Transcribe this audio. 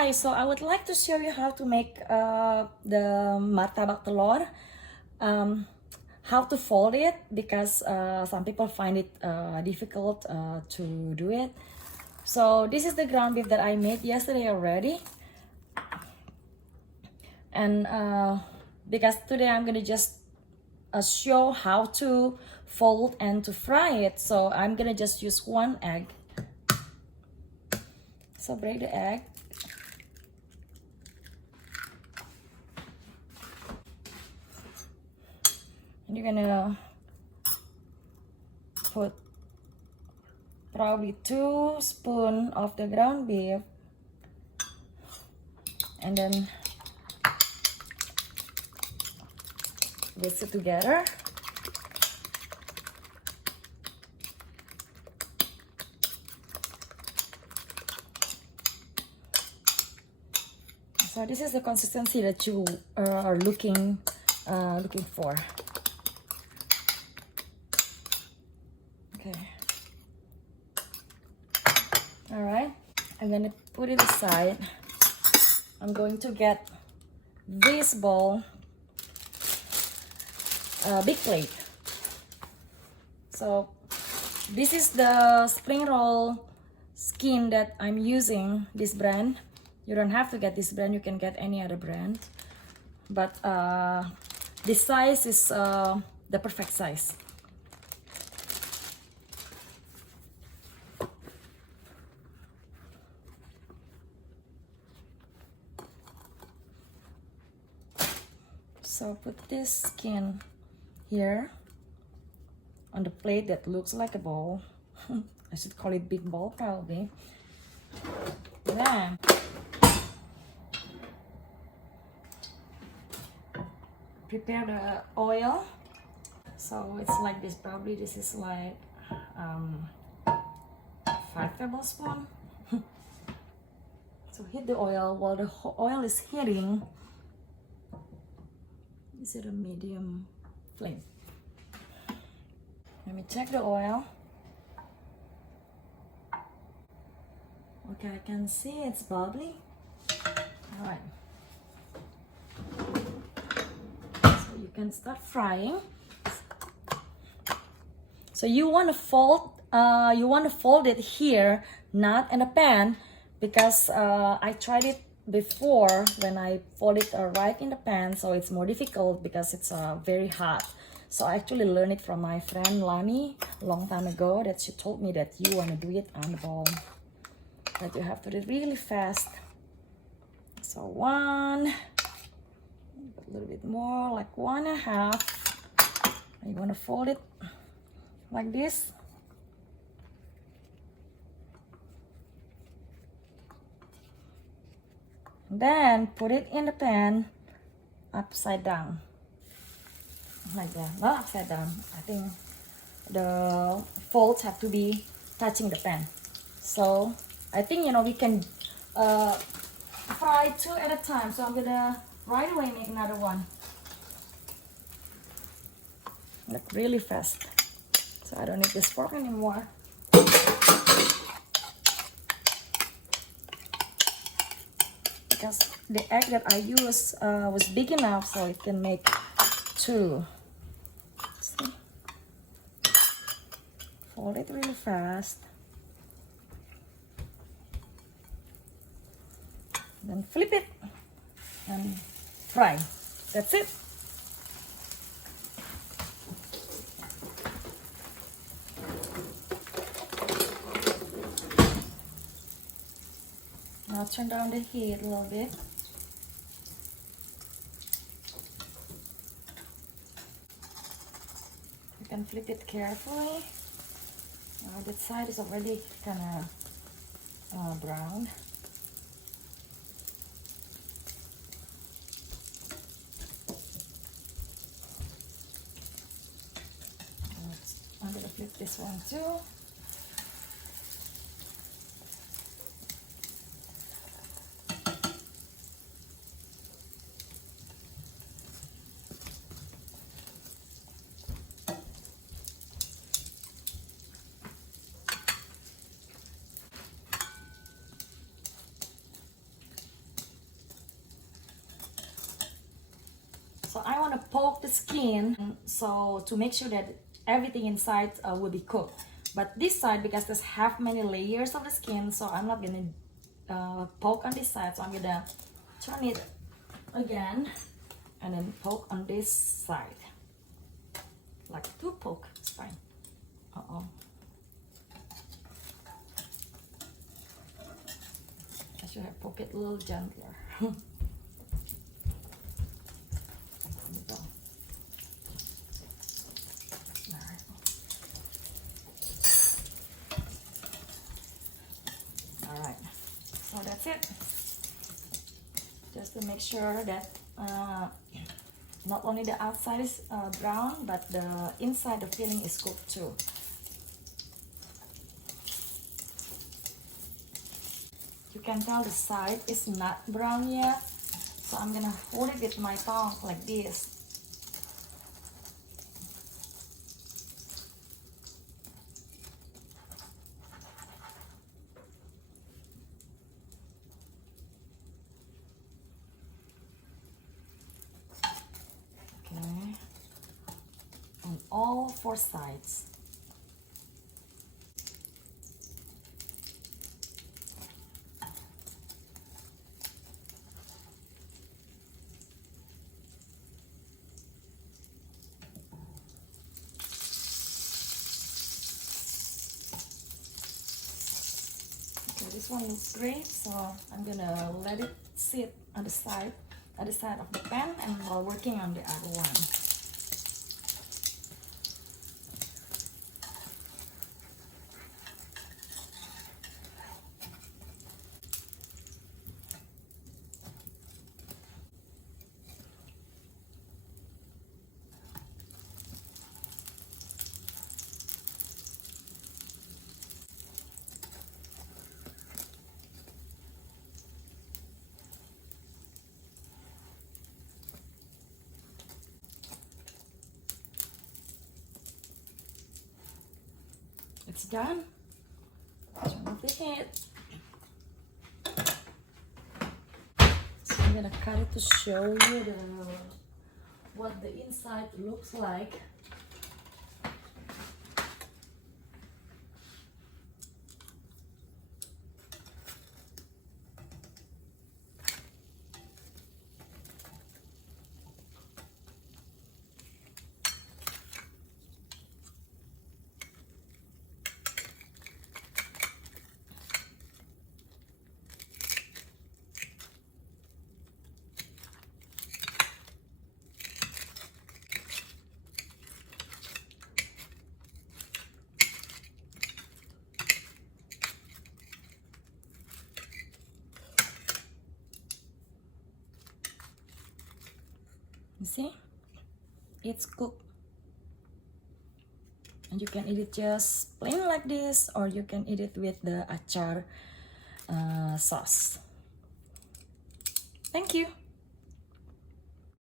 Hi, so I would like to show you how to make the martabak telur. How to fold it, because some people find it difficult to do it. So this is the ground beef that I made yesterday already. And because today I'm gonna just show how to fold and to fry it. So I'm gonna just use one egg. So break the egg. And you're gonna put probably 2 spoons of the ground beef, and then mix it together. So this is the consistency that you are looking for. Okay. All right. I'm gonna put it aside. I'm going to get this bowl, big plate. So this is the spring roll skin that I'm using, this brand. You don't have to get this brand, you can get any other brand, but this size is the perfect size. So put this skin here on the plate that looks like a bowl. I should call it big bowl probably. Then prepare the oil. So it's like this, probably this is like 5 tablespoons. So heat the oil. While the oil is heating, is it a medium flame? Let me check the oil. Okay, I can see it's bubbly. All right. So you can start frying. So you want to fold it here, not in a pan, because I tried it before when I fold it right in the pan, so it's more difficult because it's very hot. So I actually learned it from my friend Lani a long time ago, that she told me that you want to do it on the bowl, that you have to do it really fast. So 1, a little bit more, like 1.5. You want to fold it like this. Then put it in the pan upside down, like that. Not upside down, I think the folds have to be touching the pan. So I think, you know, we can fry 2 at a time. So I'm gonna right away make another one, like really fast. So I don't need this fork anymore. Because the egg that I used was big enough, so it can make 2. See? Fold it really fast. Then flip it and fry. That's it. Now turn down the heat a little bit. You can flip it carefully. That side is already kind of brown. I'm gonna flip this one too. poke the skin, so to make sure that everything inside will be cooked. But this side, because there's have many layers of the skin, so I'm not gonna poke on this side. So I'm gonna turn it again and then poke on this side, like 2 poke. It's fine. I should have poked it a little gentler. Alright, so that's it. Just to make sure that not only the outside is brown, but the inside, the filling is cooked too. You can tell the side is not brown yet, so I'm gonna hold it with my tongue like this. Okay, on all 4 sides. This one looks great, so I'm gonna let it sit on the side, of the pan, and while working on the other one. It's done. Turn off the heat. So I'm gonna cut it to show you what the inside looks like. You see, it's cooked, and you can eat it just plain like this, or you can eat it with the achar sauce. Thank you.